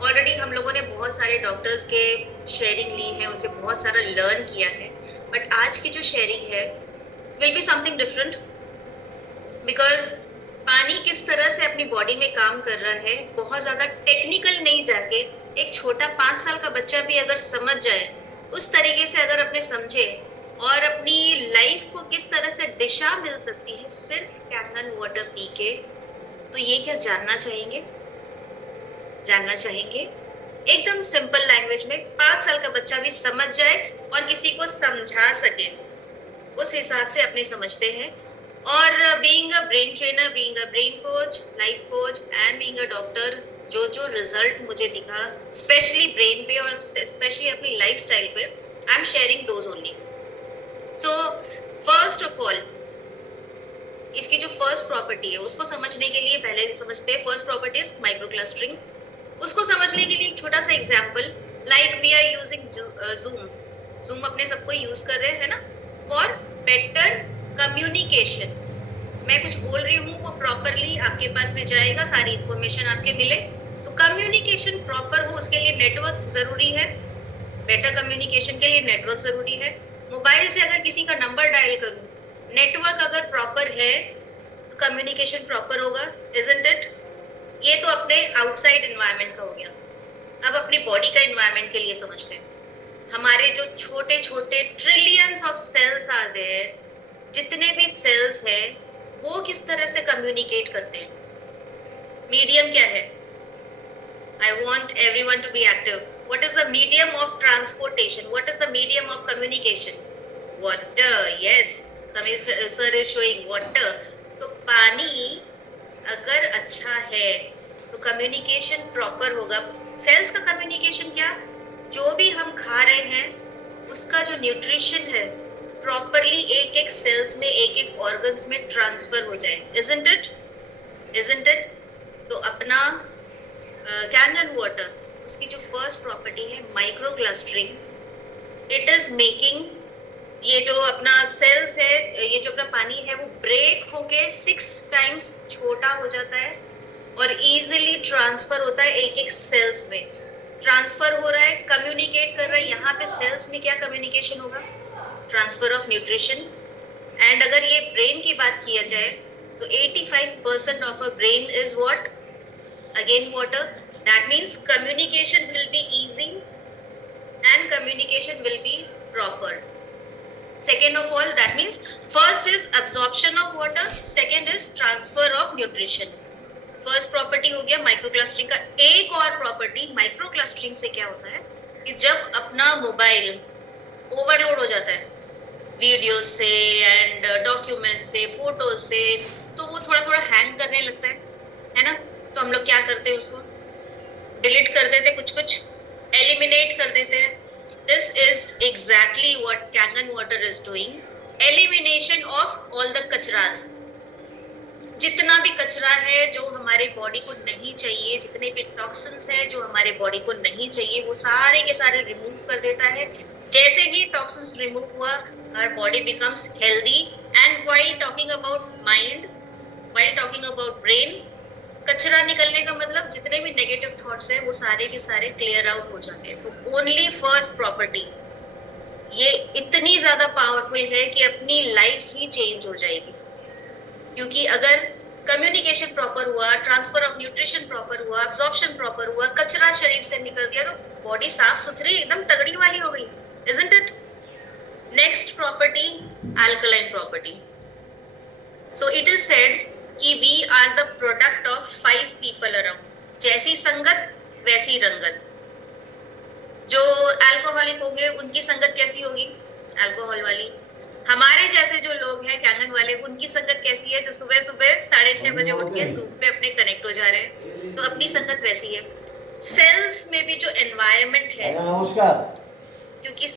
Already हम लोगों ने बहुत सारे डॉक्टर्स के शेयरिंग ली है, उनसे बहुत सारा लर्न किया है, बट आज की जो शेयरिंग है will be something different, because पानी किस तरह से अपनी बॉडी में काम कर रहा है, बहुत ज्यादा टेक्निकल नहीं जाके एक छोटा 5 साल का बच्चा भी अगर समझ जाए, उस तरीके से अगर अपने समझे और अपनी लाइफ को किस तरह से दिशा मिल सकती है सिर्फ कैंगन वाटर पी के, तो ये क्या जानना चाहेंगे? जानना चाहेंगे? एकदम सिंपल लैंग्वेज में 5 साल का बच्चा भी समझ जाए और किसी को समझा सके, उस हिसाब से अपने समझते हैं। और being a brain trainer, being a brain coach, life coach and being a doctor, जो जो रिजल्ट मुझे दिखा स्पेशली ब्रेन पे और स्पेशली अपनी लाइफस्टाइल पे, I am sharing those only. So first of all, इसकी जो फर्स्ट प्रॉपर्टी है उसको समझने के लिए पहले समझते हैं first property is micro clustering. उसको समझने के लिए एक छोटा सा example, like we are using Zoom अपने सबको यूज कर रहे हैं ना, फॉर बेटर कम्युनिकेशन। मैं कुछ बोल रही हूँ वो प्रॉपरली आपके पास में जाएगा, सारी इंफॉर्मेशन आपके मिले, तो कम्युनिकेशन प्रॉपर हो उसके लिए नेटवर्क जरूरी है। बेटर कम्युनिकेशन के लिए नेटवर्क जरूरी है। मोबाइल से अगर किसी का नंबर डायल करूँ, नेटवर्क अगर प्रॉपर है तो कम्युनिकेशन प्रॉपर होगा, इजंट इट? ये तो अपने आउटसाइड एनवायरनमेंट का हो गया। अब अपनी बॉडी का एनवायरनमेंट के लिए समझते हैं। हमारे जो छोटे छोटे trillions of cells are there, जितने भी सेल्स है वो किस तरह से कम्युनिकेट करते हैं? मीडियम क्या है? I want everyone to be active. What is the medium of transportation? What is the medium of communication? Water. Yes, Samir sir is showing water. तो पानी अगर अच्छा है तो कम्युनिकेशन प्रॉपर होगा। सेल्स का कम्युनिकेशन क्या? जो भी हम खा रहे हैं उसका जो न्यूट्रिशन है प्रॉपरली एक एक सेल्स में, एक एक ऑर्गन्स में ट्रांसफर हो जाए, इजंट इट? Isn't it? तो अपना कैंगन वाटर, उसकी जो फर्स्ट प्रॉपर्टी है micro clustering, it is making, ये जो अपना सेल्स है, ये जो अपना पानी है वो ब्रेक होके 6 टाइम्स छोटा हो जाता है और इजीली ट्रांसफर होता है एक एक सेल्स में। ट्रांसफर हो रहा है, कम्युनिकेट कर रहा है। यहाँ पे सेल्स में क्या कम्युनिकेशन होगा? Transfer of nutrition. एंड अगर ये ब्रेन की बात किया जाए तो 85% of a brain is what? Again water. That means communication will be easy and communication will be proper. Second of all, that means first is absorption of water, second is transfer of nutrition. First property हो गया micro clustering का। एक और property micro clustering से क्या होता है कि जब अपना मोबाइल ओवरलोड हो जाता है वीडियो से एंड डॉक्यूमेंट से, फोटो से, तो वो थोड़ा थोड़ा हैंग करने लगता है ना? तो हम लोग क्या करते हैं, उसको डिलीट कर देते, कुछ कुछ एलिमिनेट कर देते हैं। This is exactly what Kangen water is doing, elimination of all the कचरास। जितना भी कचरा है जो हमारे बॉडी को नहीं चाहिए, जितने भी टॉक्सिन्स है जो हमारे बॉडी को नहीं चाहिए, वो सारे के सारे रिमूव कर देता है। जैसे ही टॉक्सिन्स रिमूव हुआ, our body becomes healthy. And while talking about mind, while talking about brain, कचरा निकलने का मतलब जितने भी नेगेटिव थॉट्स है वो सारे के सारे क्लियर आउट हो जाते हैं। तो ओनली फर्स्ट प्रॉपर्टी ये इतनी ज्यादा पावरफुल है कि अपनी लाइफ ही चेंज हो जाएगी। क्योंकि अगर कम्युनिकेशन प्रॉपर हुआ, ट्रांसफर ऑफ न्यूट्रिशन प्रॉपर हुआ, अब्जॉर्प्शन प्रॉपर हुआ, कचरा शरीर से निकल गया, तो बॉडी साफ सुथरी एकदम तगड़ी वाली हो गई, isn't it? Next property, alkaline property. So it is said कि we are the product of 5 people around. जैसी संगत वैसी रंगत। जो अल्कोहलिक होंगे उनकी संगत कैसी होगी? अल्कोहल वाली। हमारे जैसे जो लोग हैं कैंगन वाले, उनकी संगत कैसी है? जो सुबह सुबह 6:30 बजे उठ के सूप पे अपने कनेक्ट हो जा रहे हैं, तो अपनी संगत वैसी है। सेल्स में भी जो एनवायरनमेंट है, नमस्कार, क्योंकि